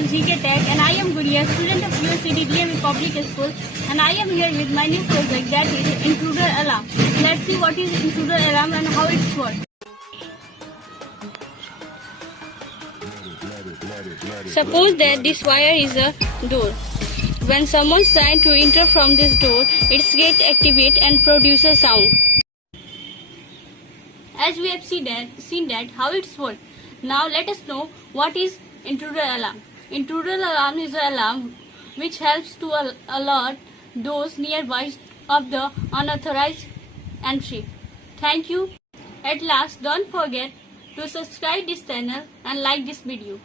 on GK Tech, and I am Gudiya, student of USCD DME Public School, and I am here with my new project, that is Intruder Alarm. Let's see what is Intruder Alarm and how it works. Suppose that this wire is a door. When someone's trying to enter from this door, it gets activated and produces sound. As we have seen that how it works. Now let us know what is Intruder Alarm. Intruder Alarm is an alarm which helps to alert those nearby of the unauthorized entry. Thank you. At last, don't forget to subscribe this channel and like this video.